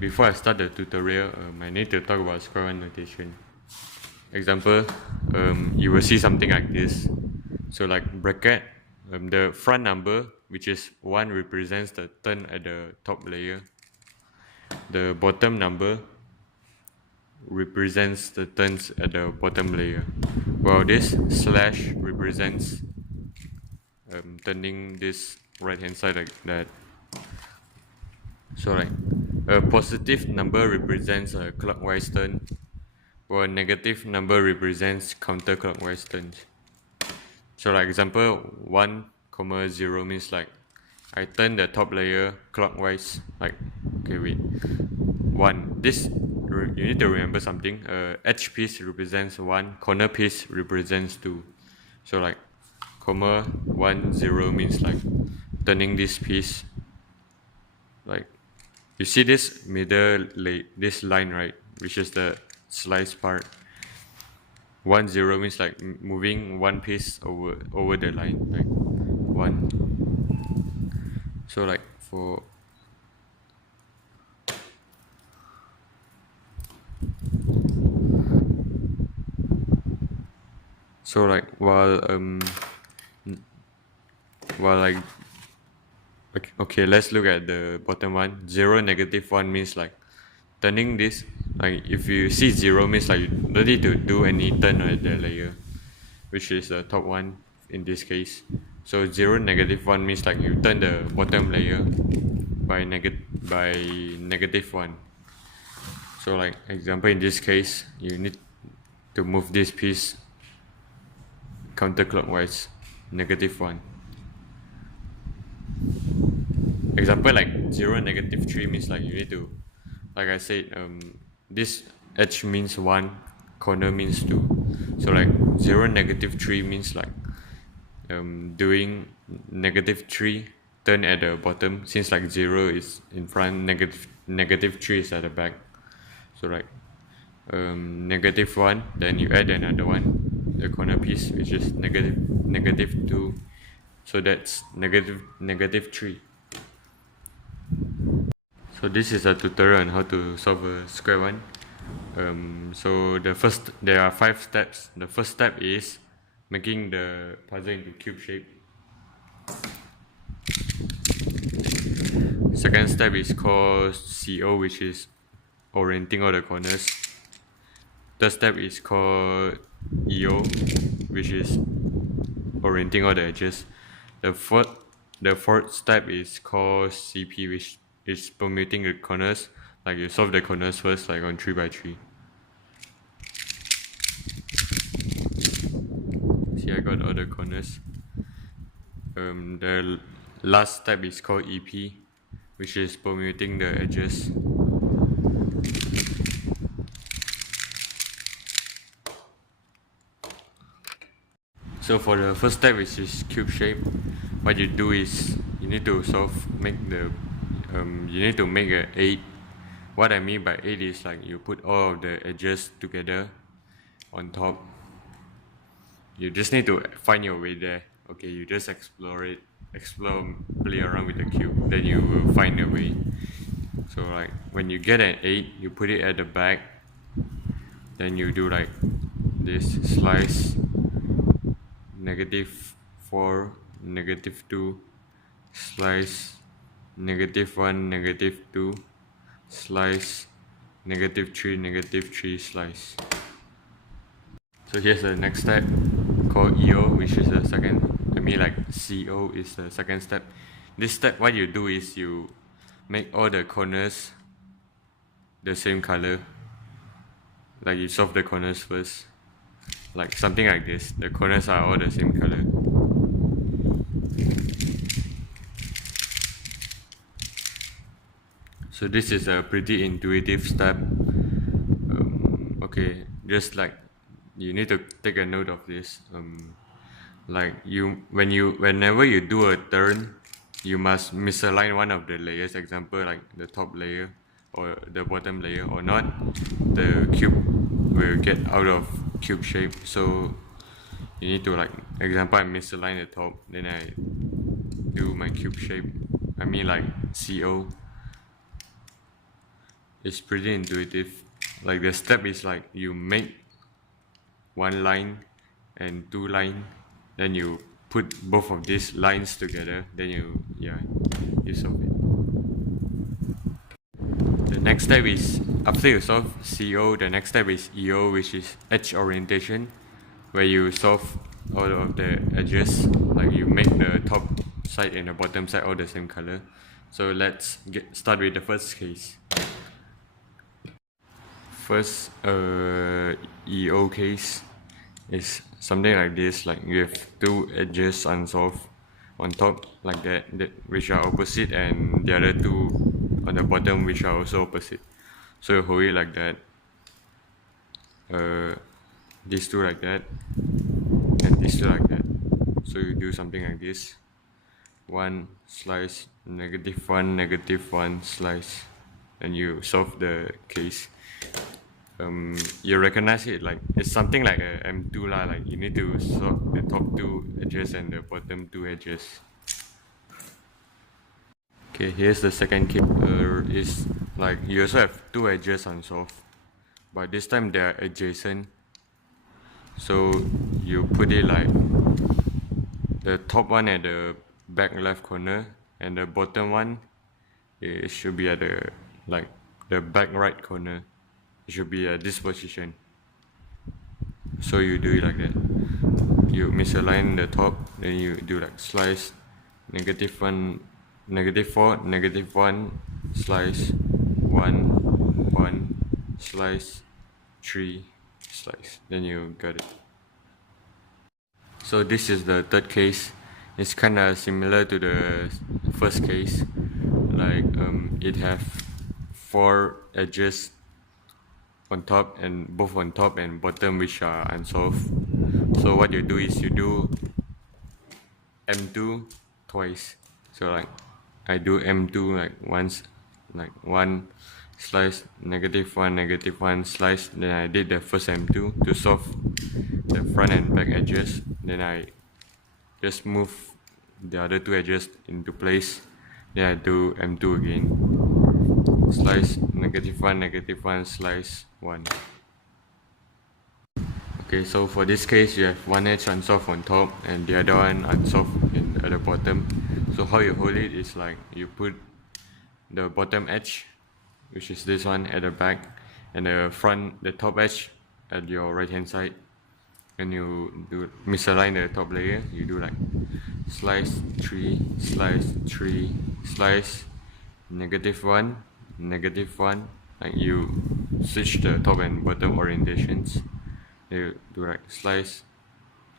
before I start the tutorial, I need to talk about square one notation. Example, you will see something like this. So like bracket, the front number, which is 1, represents the turn at the top layer. The bottom number represents the turns at the bottom layer, while this slash represents turning this right hand side like that. So like a positive number represents a clockwise turn, while a negative number represents counterclockwise turns. So like example 1, 0 means like I turn the top layer clockwise, like, okay, wait, 1, this, you need to remember something, edge piece represents 1, corner piece represents 2. So like 1, 0 means like turning this piece, like, you see this middle this line, right, which is the slice part. 1, 0 means like moving one piece over the line, like 1. So like for while like, okay, let's look at the bottom one. 0, -1 means like turning this, like if you see 0 means like you don't need to do any turn at the layer, which is the top one in this case. So 0, -1 means like you turn the bottom layer by -1. So like example, in this case, you need to move this piece counterclockwise, -1. Example like 0, -3 means like you need to, like I said, this edge means 1, corner means 2. So like 0, -3 means like doing -3 turn at the bottom, since like 0 is in front, -3 is at the back. So like -1, then you add another one, the corner piece, which is -2. So that's -3. So this is a tutorial on how to solve a square one. So there are 5 steps. The first step is making the puzzle into cube shape. Second step is called CO, which is orienting all the corners. Third step is called EO, which is orienting all the edges. The fourth step is called CP, which is permuting the corners. Like you solve the corners first, like on 3 by 3. See, I got all the corners. The last step is called EP, which is permuting the edges. So for the first step, which is cube shape, what you do is you need to you need to make an 8. What I mean by 8 is like you put all of the edges together on top. You just need to find your way there. Okay, you just explore, play around with the cube, then you will find a way. So like when you get an 8, you put it at the back, then you do like this slice, -4, -2, slice, -1, -2, slice, -3, -3, slice. So here's the next step called EO, which is the second, CO is the second step. This step, what you do is you make all the corners the same color. Like you solve the corners first, like something like this. The corners are all the same color. So this is a pretty intuitive step. Okay, just like you need to take a note of this. Like whenever you do a turn, you must misalign one of the layers. Example like the top layer or the bottom layer, or not, the cube will get out of cube shape. So you need to, like, example, I misalign the top, then I do my cube shape, like CO. it's pretty intuitive. Like the step is like you make one line and two line, then you put both of these lines together, then you solve it. The next step is, after you solve CO, the next step is EO, which is edge orientation, where you solve all of the edges, like you make the top side and the bottom side all the same color. So let's start with the first case. First EO case is something like this, like you have two edges unsolved on top like that, which are opposite, and the other two on the bottom which are also opposite. So you hold it like that, these two like that, and these two like that. So you do something like this: 1 slice, -1 slice, and you solve the case. You recognize it, like it's something like a M2 lah, like you need to solve the top two edges and the bottom two edges. Okay, here's the second case. Is like you also have two edges unsolved, but this time they are adjacent. So you put it like the top one at the back left corner, and the bottom one, it should be at the back right corner. It should be at this position. So you do it like that. You misalign the top, then you do like slice, -1, -4, -1, slice, 1, 1, slice, 3, slice. Then you got it. So this is the third case. It's kind of similar to the first case. Like it have 4 edges on top, and both on top and bottom which are unsolved. So what you do is you do M2 twice. So like I do M2 like once, like 1 slice, -1, -1 slice. Then I did the first M2 to solve the front and back edges. Then I just move the other 2 edges into place. Then I do M2 again. Slice, -1, -1, slice, 1. Okay, so for this case, you have one edge unsolved on top and the other one unsolved at the bottom. So how you hold it is like you put the bottom edge, which is this one, at the back, and the top edge at your right hand side. And you do misalign the top layer. You do like slice 3, slice 3, slice, -1, -1. Like you switch the top and bottom orientations. You do like slice,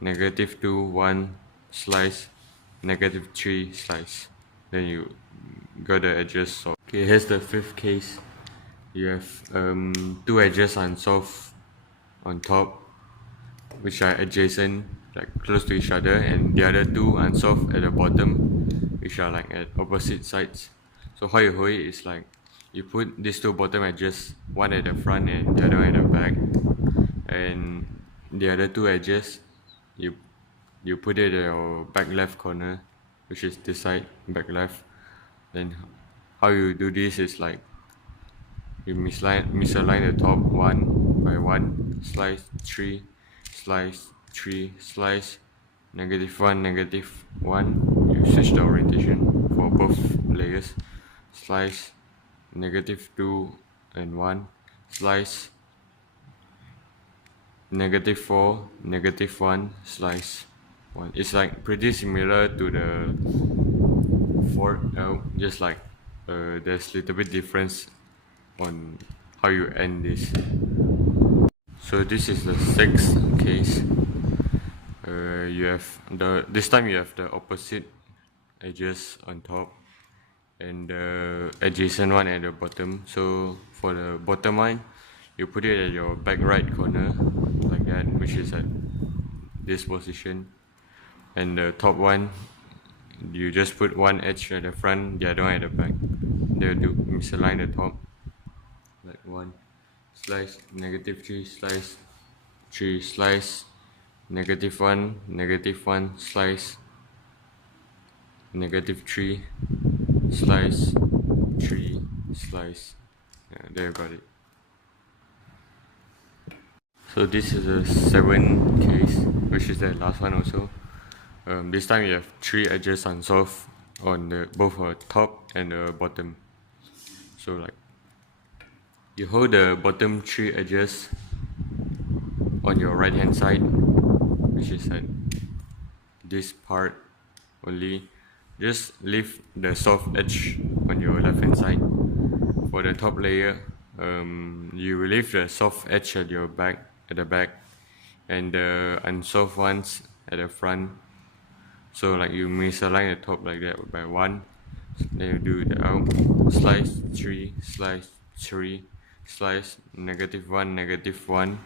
-2, 1, slice, -3, slice. Then you got the edges solved. Okay, here's the fifth case. You have 2 edges unsolved on top, which are adjacent, like close to each other, and the other 2 unsolved at the bottom, which are like at opposite sides. So how you hold it is like you put these 2 bottom edges, one at the front and the other one at the back, and the other 2 edges you put it at your back left corner, which is this side, back left. Then how you do this is like you misalign the top 1 by 1, slice 3, slice 3, slice, -1, -1. You switch the orientation for both layers. Slice, -2 and 1, slice, -4, -1, slice 1. It's like pretty similar to the fourth, just like there's little bit difference on how you end this. So this is the sixth case. You have this time you have the opposite edges on top and the adjacent one at the bottom. So for the bottom one, you put it at your back right corner like that, which is at this position, and the top one, you just put one edge at the front, the other one at the back. Then you misalign the top like 1, slice, -3, slice, 3, slice, -1, -1, slice, -3, slice, 3, slice, Yeah, there you got it. So this is the 7 case, which is the last one also. This time you have 3 edges unsolved on the both the top and the bottom. So like you hold the bottom 3 edges on your right hand side, which is like this part only. Just leave the soft edge on your left hand side. For the top layer, you will leave the soft edge at the back, and the unsolved ones at the front. So like you misalign the top like that by 1, then you do the out, slice 3, slice 3, slice -1, -1,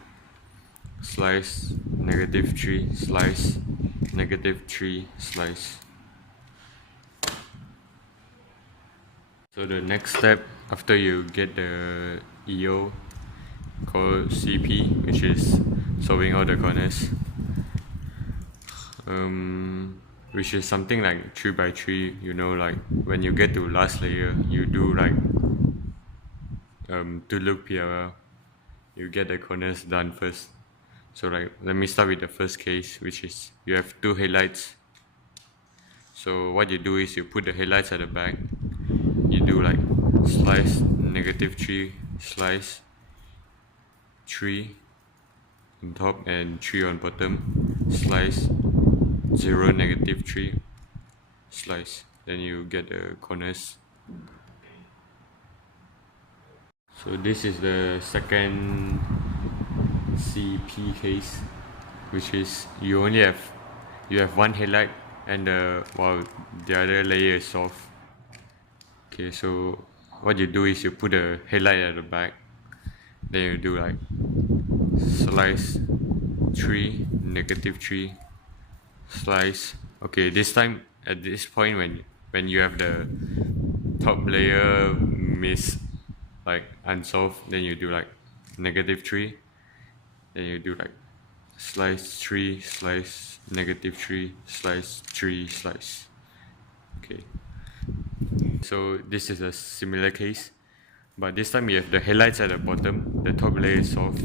slice -3, slice -3, slice. So the next step after you get the EO called CP, which is solving all the corners, which is something like 3 by 3, you know, like when you get to last layer, you do like to look PLL, you get the corners done first. So like let me start with the first case, which is you have 2 headlights. So what you do is you put the headlights at the back, you do like slice -3, slice 3 on top and 3 on bottom, slice 0, -3, slice, then you get the corners. So this is the second CP case, which is you have 1 headlight and while the other layer is soft. Okay, so what you do is you put the headlight at the back, then you do like slice 3, -3, slice. Okay, this time at this point when you have the top layer like unsolved, then you do like -3, then you do like slice 3, slice -3, slice 3, slice. Okay, so this is a similar case, but this time you have the headlights at the bottom, the top layer is soft.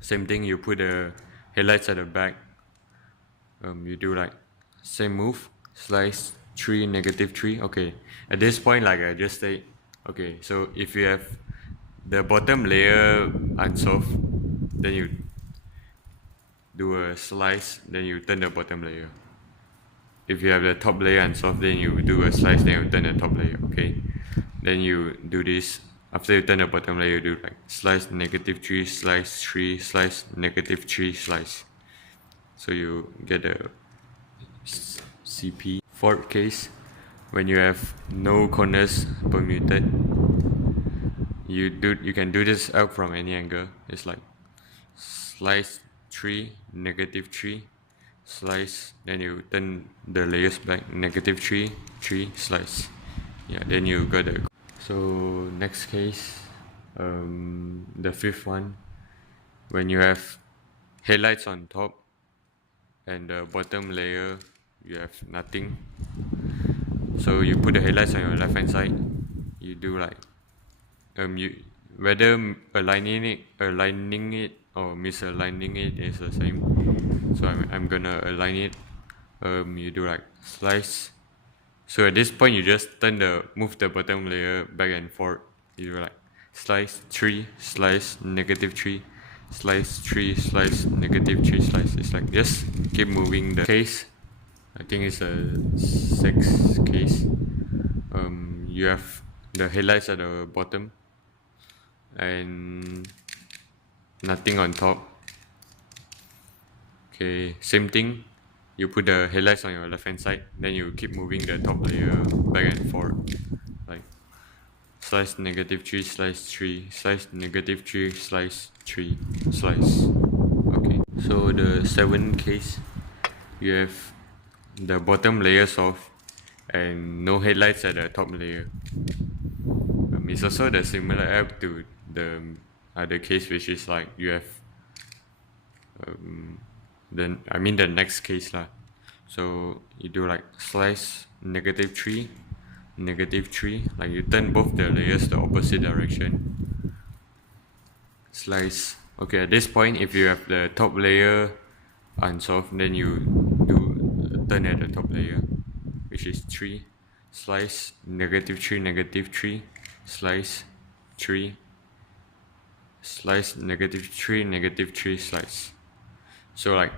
Same thing, you put the headlights at the back, you do like same move, slice 3, -3. Okay, at this point, like I just said, okay, so if you have the bottom layer unsolved, then you do a slice, then you turn the bottom layer. If you have the top layer unsolved, then you do a slice, then you turn the top layer. Okay, then you do this. After you turn the bottom layer, you do like slice -3, slice 3, slice -3, slice. So you get a CP. Fourth case, when you have no corners permuted, you can do this out from any angle. It's like slice 3, -3, slice, then you turn the layers back, -3, 3, slice. Yeah, then you got the. So next case, the fifth one, when you have headlights on top and the bottom layer you have nothing. So you put the headlights on your left hand side, you do like whether aligning it or misaligning it is the same. So I'm gonna align it. You do like slice. So at this point you just move the bottom layer back and forth. You do like slice 3, slice -3, slice 3, slice -3, slice. It's like just keep moving the case. I think it's a 6th case. You have the headlights at the bottom and nothing on top. Okay, same thing. You put the headlights on your left hand side, then you keep moving the top layer back and forth, like slice -3, slice 3, slice -3, slice 3, slice. Okay, so the 7th case, you have the bottom layer soft and no headlights at the top layer. It's also the similar app to the other case, which is like you have the next case lah. So you do like slice -3, -3, like you turn both the layers the opposite direction. Slice. Okay, at this point, if you have the top layer unsolved, then you do turn at the top layer, which is 3. Slice -3, -3, slice 3, slice -3, -3, slice. So like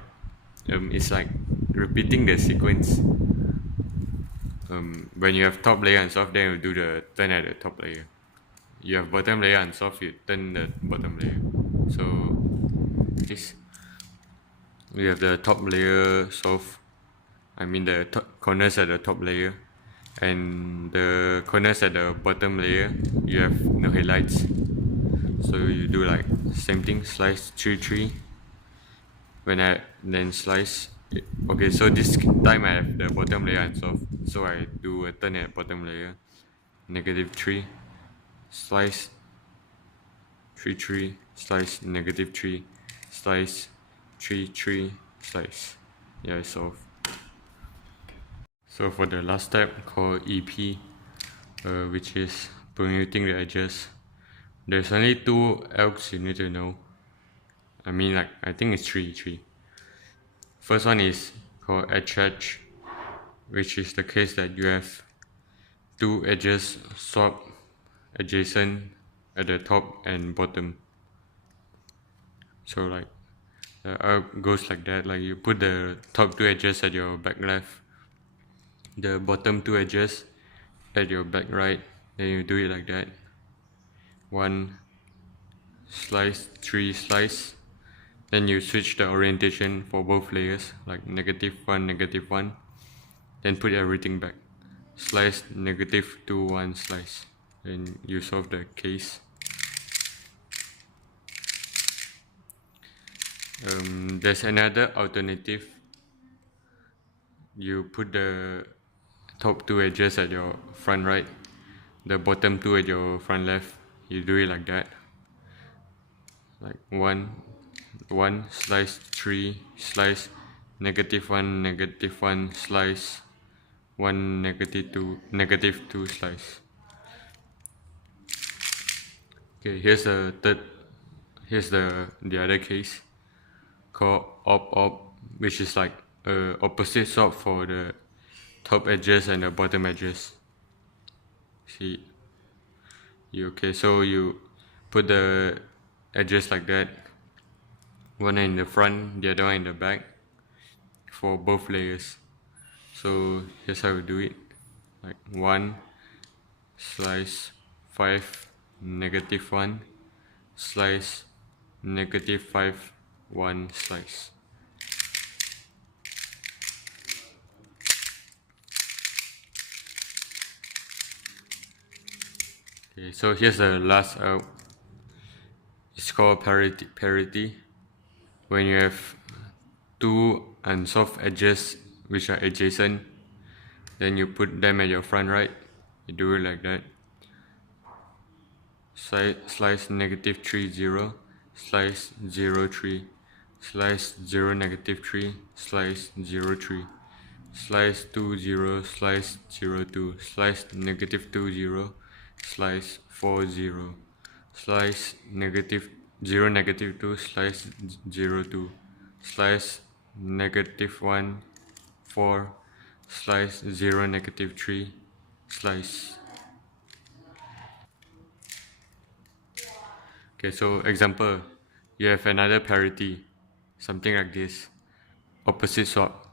it's like repeating the sequence. When you have top layer unsolved, then you do the turn at the top layer. You have bottom layer unsolved, you turn the bottom layer. So this, we have the top layer solved. I mean the corners at the top layer, and the corners at the bottom layer you have no highlights. So you do like same thing, slice 3, 3. Then slice. Okay, so this time I have the bottom layer unsolved, so I do a turn at bottom layer, -3, slice 3, 3, slice -3, slice 3, 3, slice. Yeah, it's solved. So for the last step called EP, which is permuting the edges, there's only 2 elks you need to know. I mean, like, I think it's 3. First one is called edge, which is the case that you have 2 edges swap adjacent at the top and bottom. So like the arc goes like that, like you put the top 2 edges at your back left, the bottom 2 edges at your back right, then you do it like that. 1 slice, 3 slice, then you switch the orientation for both layers, like -1, -1, then put everything back. Slice -2, 1 slice, then you solve the case. There's another alternative. You put the top 2 edges at your front right, the bottom 2 at your front left. You do it like that, like 1 slice, 3 slice, -1, -1 slice, 1 -2 slice. Okay, here's the other case called op, which is like opposite swap for the top edges and the bottom edges. See, okay, so you put the edges like that, one in the front, the other one in the back, for both layers. So here's how we do it, like 1 slice 5 -1 slice -5 1 slice. Okay, so here's the last out. It's called parity. When you have 2 unsolved edges which are adjacent, then you put them at your front right. You do it like that. Slice -3 0, slice 0 3, slice 0 -3, slice 0 3, slice 2 0, slice 0 2, slice -2 0, slice 4 0, slice -0 -2, slice 0 2, slice -1 4, slice 0 -3, slice. Okay, so example, you have another parity, something like this, opposite swap.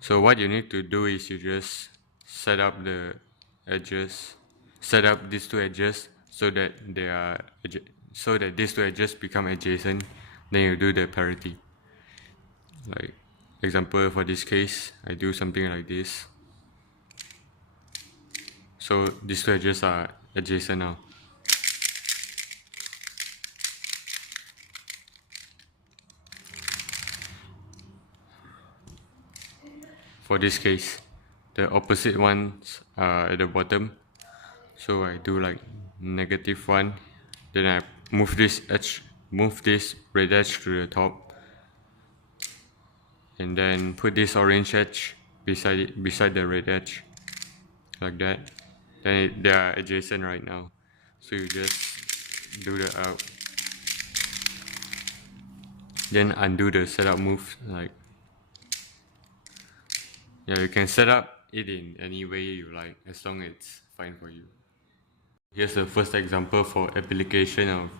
So what you need to do is you just set up the edges, set up these 2 edges so that these 2 edges become adjacent. Then you do the parity. Like example, for this case, I do something like this. So these 2 edges are adjacent now. For this case, the opposite ones are at the bottom, so I do like -1, then I move this red edge to the top, and then put this orange edge beside the red edge, like that. then they are adjacent right now, so you just do the up, then undo the setup move. Like, yeah, you can set up it in any way you like, as long as it's fine for you. Here's the first example for application of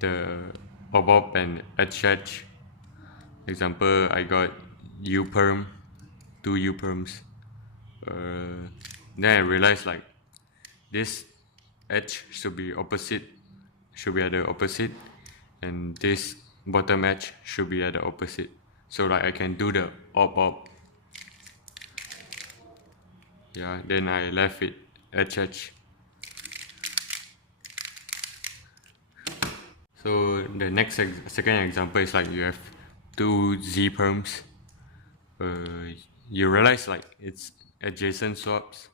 the OBOB and edge. Example, I got U-perm, two U-perms. Then I realized like this edge should be opposite, should be at the opposite, and this bottom edge should be at the opposite. So like I can do the op. Yeah, then I left it edge. So the next second example is like you have two Z perms. You realize like it's adjacent swaps.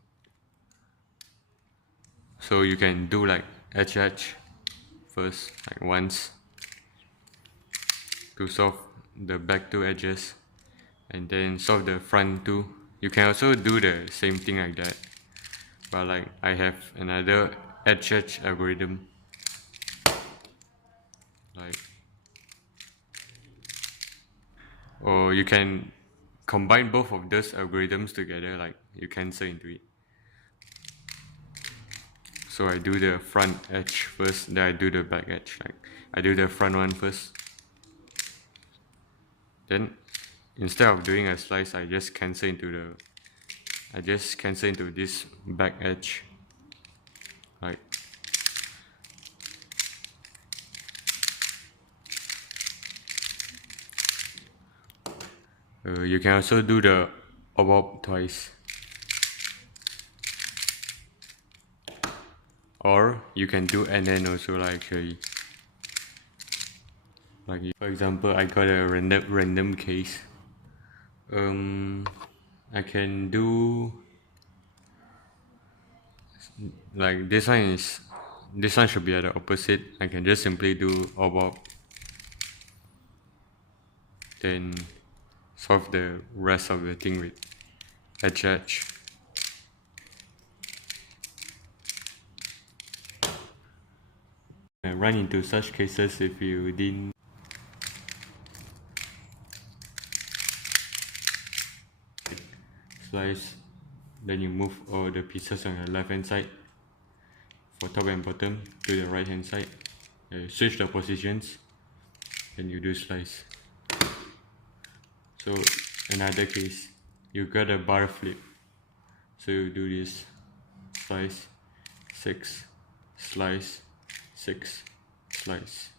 So you can do like edge first, like once, to solve the back two edges, and then solve the front two. You can also do the same thing like that, but like I have another edge algorithm. Like, or you can combine both of those algorithms together, like you cancel into it. So I do the front edge first, then I do the back edge. Like I do the front one first, then instead of doing a slice, I just cancel into this back edge. Like, you can also do the OBOB twice, or you can do NN also, like actually. Like for example, I got a random case. I can do like this one should be at the opposite. I can just simply do OBOB, then solve the rest of the thing with edge. I run into such cases if you didn't slice, then you move all the pieces on the left hand side for top and bottom to the right hand side. Switch the positions, and you do slice. So another case, you got a bar flip, so you do this: slice, 6, slice, 6, slice.